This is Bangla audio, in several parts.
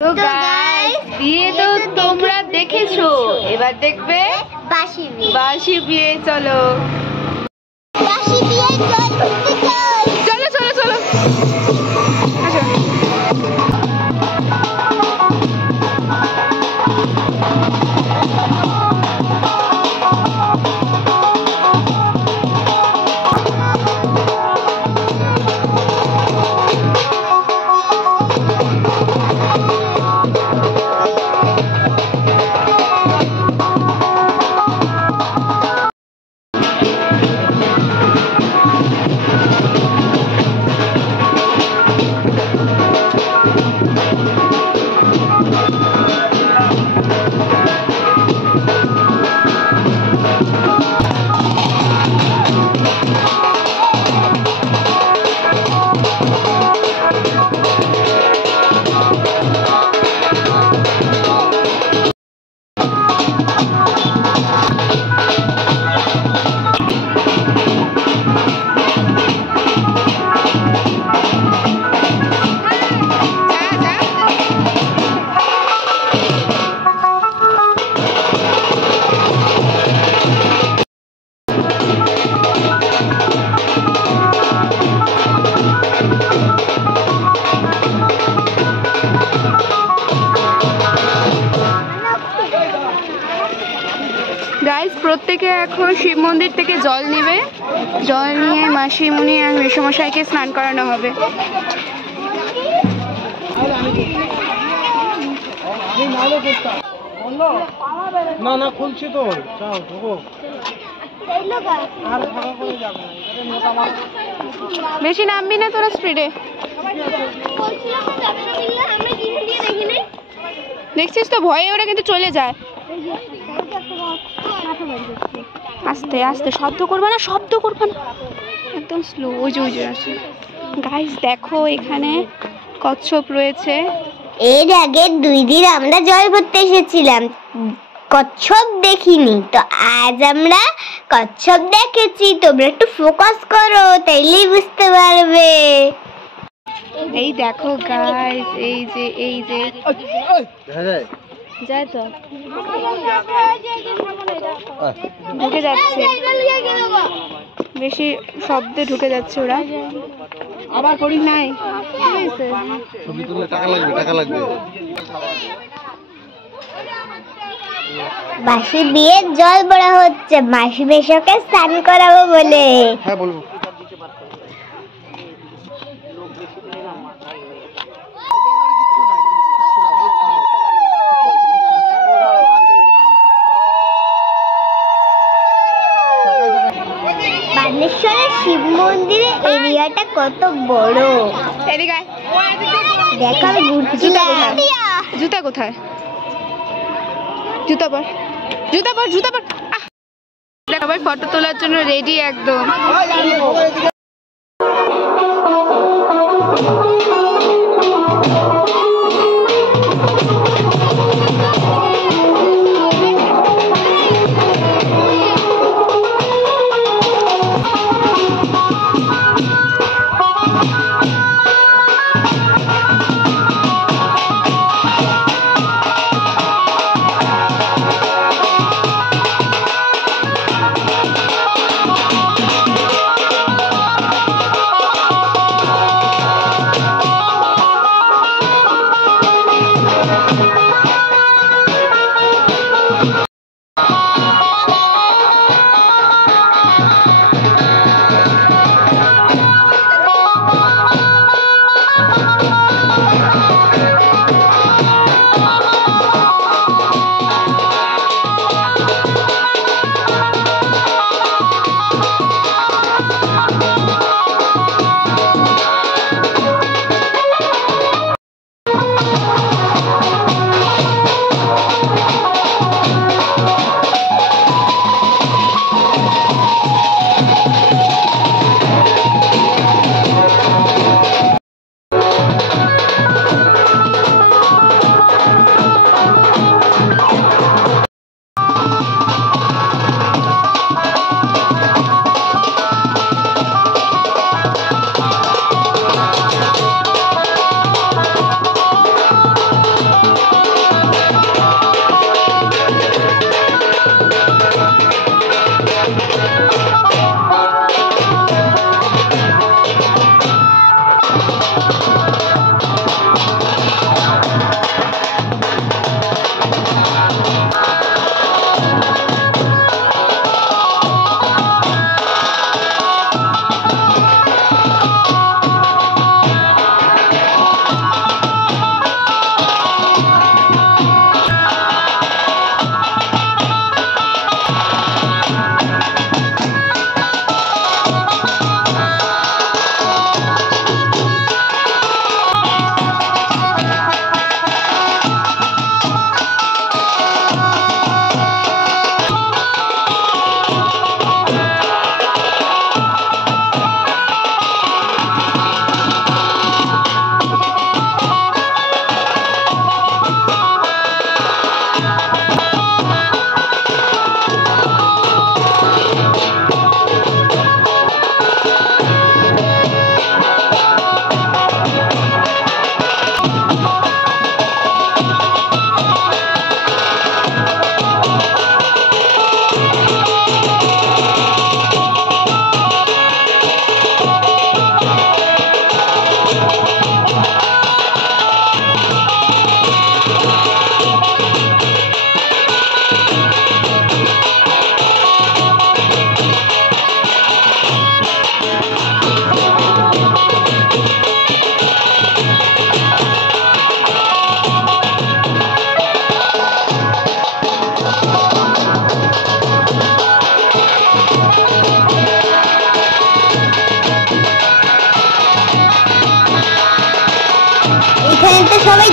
তো গাইস বিয়ে তো তোমরা দেখেছো, এবার দেখবে বাসি বিয়ে। চলো চলো চলো চলো আচ্ছা। গাইস প্রত্যেকে এখন শিব মন্দির থেকে জল নেবে, জল নিয়ে মাসিমণি আর মেসোমশাইকে স্নান করানো হবে। না না খুলছি তো, যাও ঢোকো। বেশি নামবি না তোরা স্পিডে, দেখছিস তো ভয়ে ওরা কিন্তু চলে যায়। আস্তে আস্তে, শব্দ করবে না, শব্দ করবে না, একদম স্লো। ওই যে ওই যে আছে। গাইস দেখো এখানে কচ্ছপ রয়েছে। এর আগে 2 দিন আমরা জল ভরতে এসেছিলাম, কচ্ছপ দেখিনি, তো আজ আমরা কচ্ছপ দেখেছি। তোমরা একটু ফোকাস করো, তাইলেই বুঝতে পারবে। এই দেখো গাইস, এই যে যায় তো ঢুকে যাচ্ছে, বেশি শব্দে ঢুকে যাচ্ছে ওরা। আবার করি নাই, ছবি তুললে টাকা লাগবে, টাকা লাগবে। মাসি বিয়ের জল ভরা হচ্ছে, মাসি মেশোকে স্নান করাবো বলে। হ্যাঁ বলবো। বানেশ্বরের শিব মন্দিরের এরিয়াটা কত বড়। এদিকে দেখো আমি ঘুরছি। জুতা কোথায়? জুতা পর, জুতা পর, জুতা পর। সবাই ফটো তোলার জন্য রেডি একদম।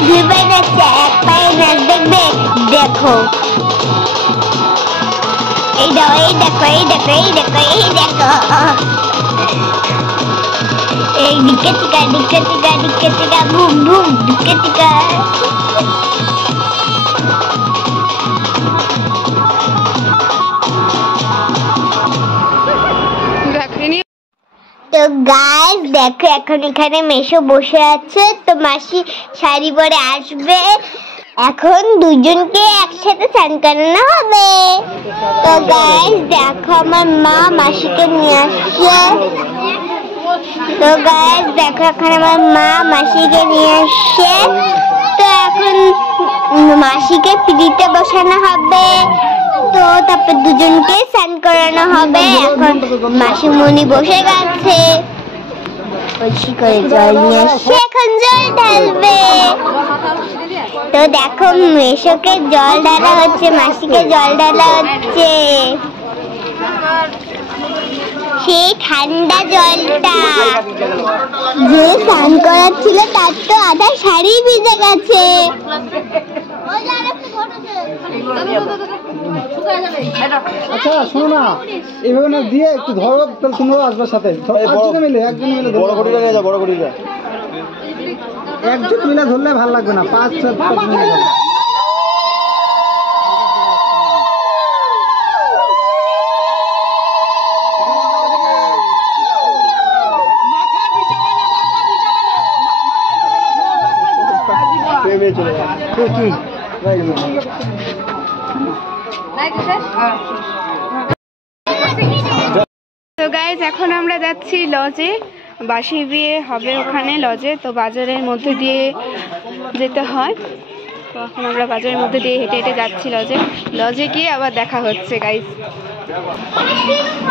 দুই পায়ে নাচছে, এক পায়ে নাচ দেখবে? দেখো এই দেখো, এই দেখো, এই দেখো, এই দেখো, এই দেখো, এই দিকে টিকা, দিকে টিকা, দিকে টিকা, বুম বুম, দিকে টিকা। তো গাইস দেখো, এখন এখানে মেশো বসে আছে, তো মাসি শাড়ি পরে আসবে, এখন দুজনকে একসাথে স্নান করানো হবে। তো গাইস দেখো, আমার মা মাসিকে নিয়ে আসছে। তো গাইস দেখো, এখন আমার মা মাসিকে নিয়ে আসছে। তো এখন মাসিকে ফ্রিতে বসানো হবে, তো তারপর দুজনকে স্নান করানো হবে। এখন মাসিমণি বসে গেছে, কলসি করে জল নিয়ে আসছে, এখন জল ঢালবে। তো দেখো, মেশোকে জল ঢালা হচ্ছে, মাসিকে জল ঢালা হচ্ছে। সেই ঠান্ডা জলটা যে স্নান করার ছিল তার তো আধা শাড়ি ভিজে গেছে। আচ্ছা শোনো না, এইভাবে না দিয়ে একটু ধরো, তাহলে তোমরা আসবে সাথে। একজনে মিলে বড় করে যা, বড় করে যা। একজন মিলে ধরলে ভালো লাগবে না, 5-6 মিলে ধরো। তো গাইজ এখন আমরা যাচ্ছি লজে, বাসি বিয়ে হবে ওখানে লজে, তো বাজারের মধ্যে দিয়ে যেতে হয়। তো এখন আমরা বাজারের মধ্যে দিয়ে হেঁটে হেঁটে যাচ্ছি লজে। লজে গিয়ে আবার দেখা হচ্ছে গাইজ।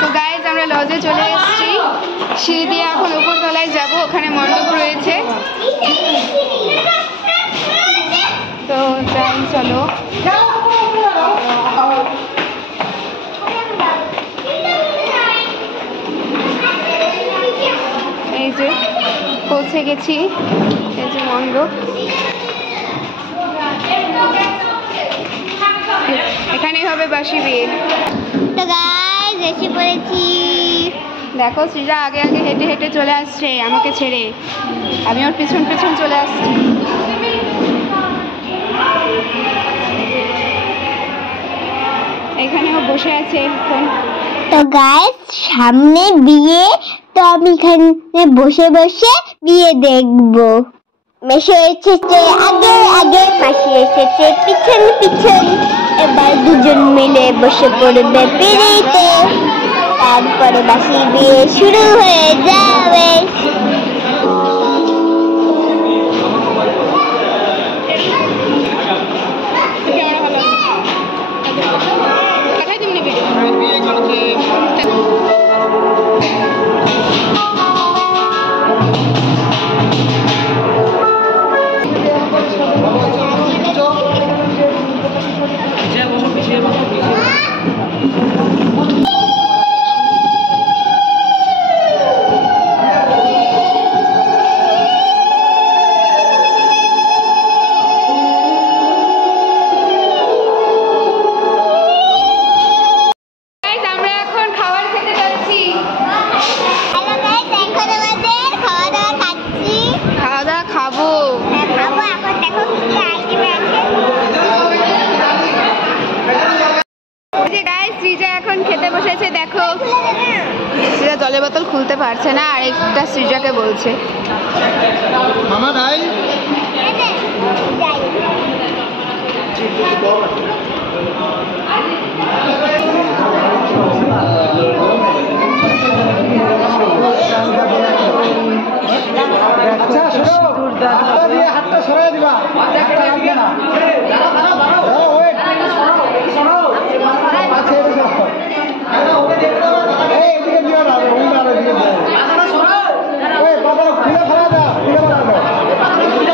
তো গাইজ আমরা লজে চলে এসেছি, সিঁড়ি দিয়ে এখন উপরতলায় যাব, ওখানে মণ্ডপ রয়েছে। তো যাই, চলো। এই যে পৌঁছে গেছি, এই যে মণ্ডপ, এখানেই হবে বাসি বিয়ে। তো গাইস এসে পড়েছি। দেখো সৃজা আগে আগে হেঁটে হেঁটে চলে আসছে আমাকে ছেড়ে, আমি ওর পিছন পিছন চলে আসছি। এখানেও বসে আছে এখন। তো গাইস সামনে বিয়ে, তো আমি এখানে বসে বসে বিয়ে দেখবো। মেশো এসেছে আগে আগে, মাসি এসেছে পিছন পিছন, এবার দুজন মিলে বসে পড়বে পিড়িতে, তারপরে বাসি বিয়ে শুরু হয়ে যাবে। দেখো সৃজা জলের বোতল খুলতে পারছে না, আর একটা সৃজাকে বলছে মামা ভাই আচ্ছা শোনো, হাতটা দিয়ে হাতটা সরাই দিবা, হাতটা লাগবে না। খুলে ফেলা দাও, খুলে ফেলা দাও।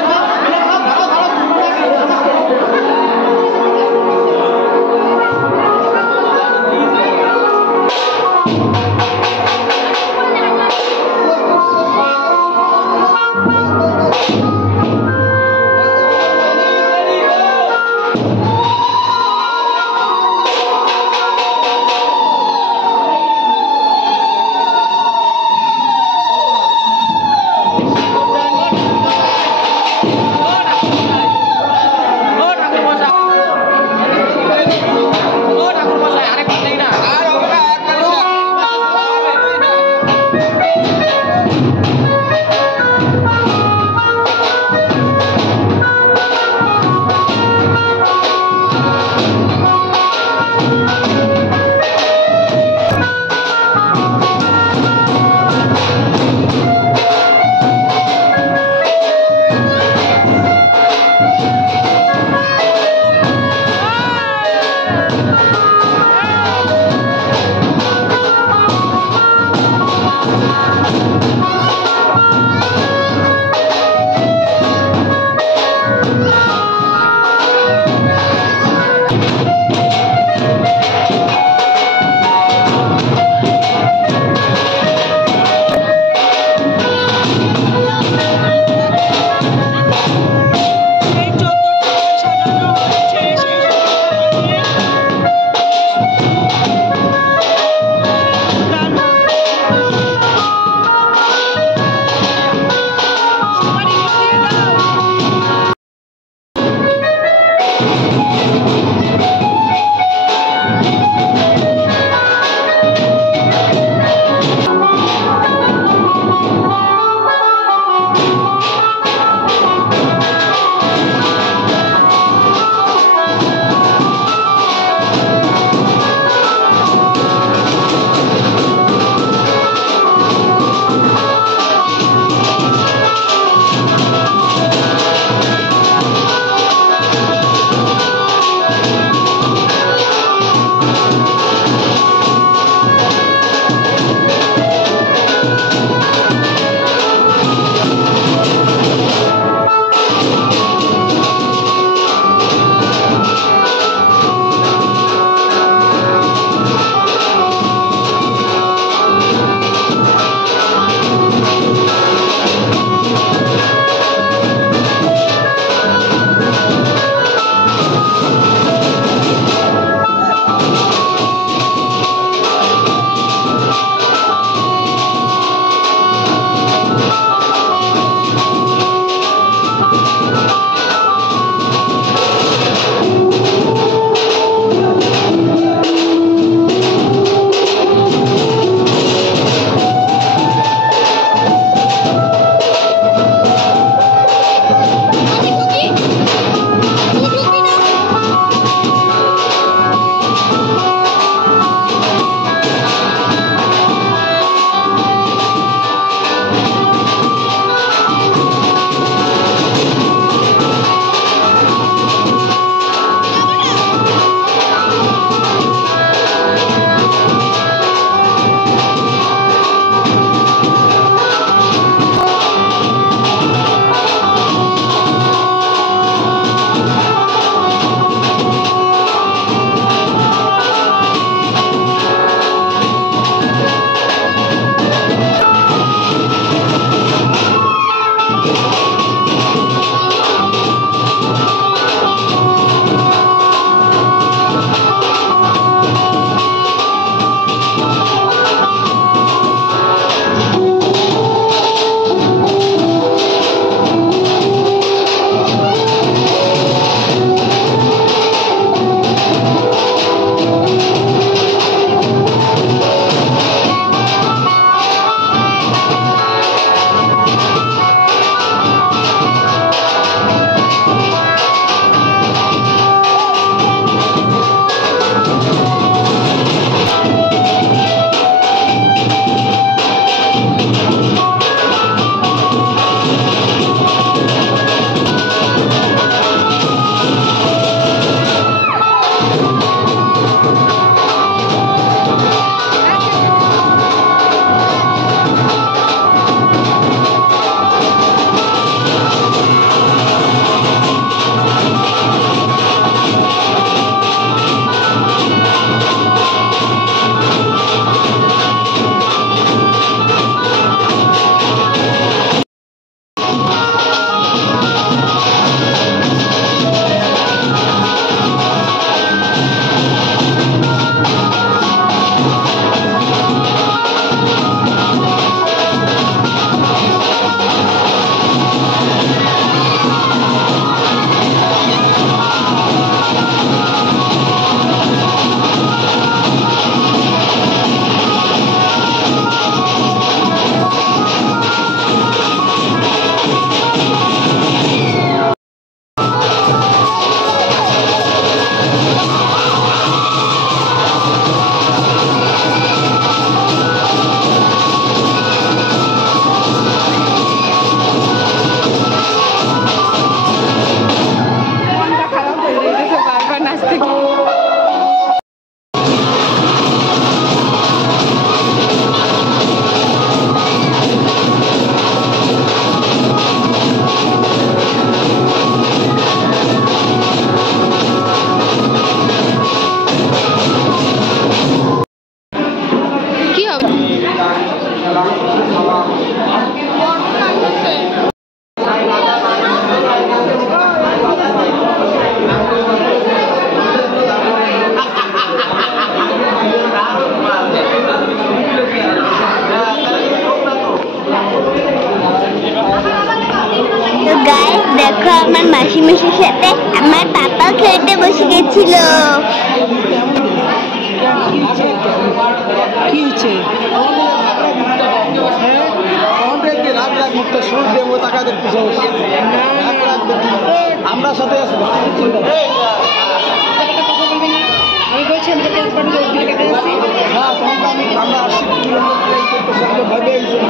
আমি বলছি আমি তোকে একবার জলদি কেটে যাচ্ছি। হ্যাঁ তখন আমরা আসছি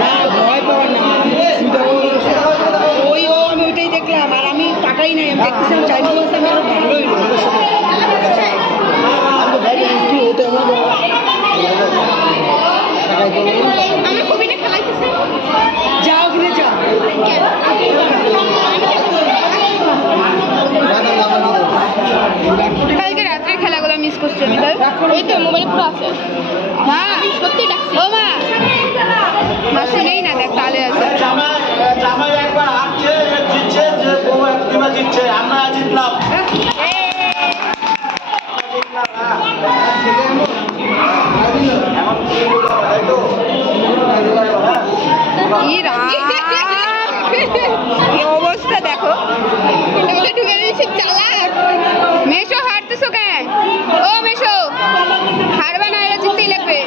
না ভয় পাওয়া না ওই ও আমি ওইটাই দেখলাম আর আমি টাকাই নাই আমি দেখতেছিলাম চাইনিজ মাছ আমি আরো ভালোই আমার কবিটা খেলাইতেছে যাও কিনে যাও কালকে রাত্রে খেলাগুলো মিস করছি আমি তাই ওই তো মোবাইলে পুরো আছে মা সত্যি ডাকছি ও মা মা শুনেই না দেখ তালে আছে জামাই একবার হারছে জিতছে যে প্রতিমা জিতছে আমরা জিতলাম কি অবস্থা দেখো ঢুকে দিয়েছে চালাক মেশো হারতেছো কেন ও মেশো হারবে না এরা জিততেই লাগবে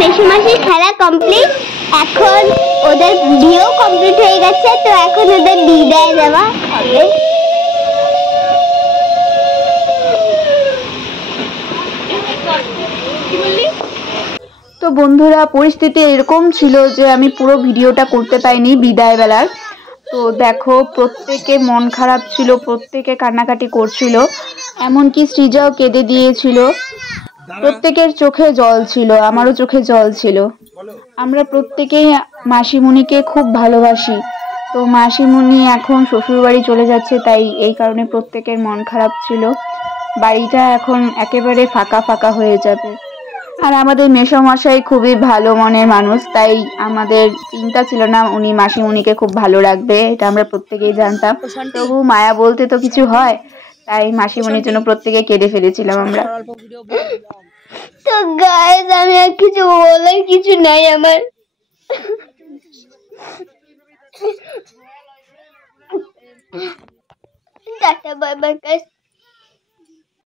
মেশো মাসির খেলা কমপ্লিট। এখন ওদের ভিডিও কমপ্লিট হয়ে গেছে, তো এখন ওদের বিদায় দেওয়া হবে। তো বন্ধুরা পরিস্থিতি এরকম ছিল যে আমি পুরো ভিডিওটা করতে পাইনি বিদায় বেলার। তো দেখো প্রত্যেকে মন খারাপ ছিল, প্রত্যেকে কান্নাকাটি করছিল, এমনকি সৃজাও কেঁদে দিয়েছিল। প্রত্যেকের চোখে জল ছিল, আমারও চোখে জল ছিল। আমরা প্রত্যেকেই মাসিমণিকে খুব ভালোবাসি। তো মাসিমণি এখন শ্বশুরবাড়ি চলে যাচ্ছে, তাই এই কারণে প্রত্যেকের মন খারাপ ছিল। বাড়িটা এখন একেবারে ফাঁকা ফাঁকা হয়ে যাবে। আর আমাদের মেসোমশাই খুবই ভালো মনের মানুষ, তাই আমাদের চিন্তা ছিল না উনি মাসিমণিকে খুব ভালো রাখবে, এটা আমরা প্রত্যেকেই জানতাম। তবু মায়া বলতে তো কিছু হয়, তাই মাসিমণির জন্য প্রত্যেকে কেঁদে ফেলেছিলাম আমরা। তো গাইস আমি আর কিছু বলার কিছু নাই আমার। Tata bye bye guys.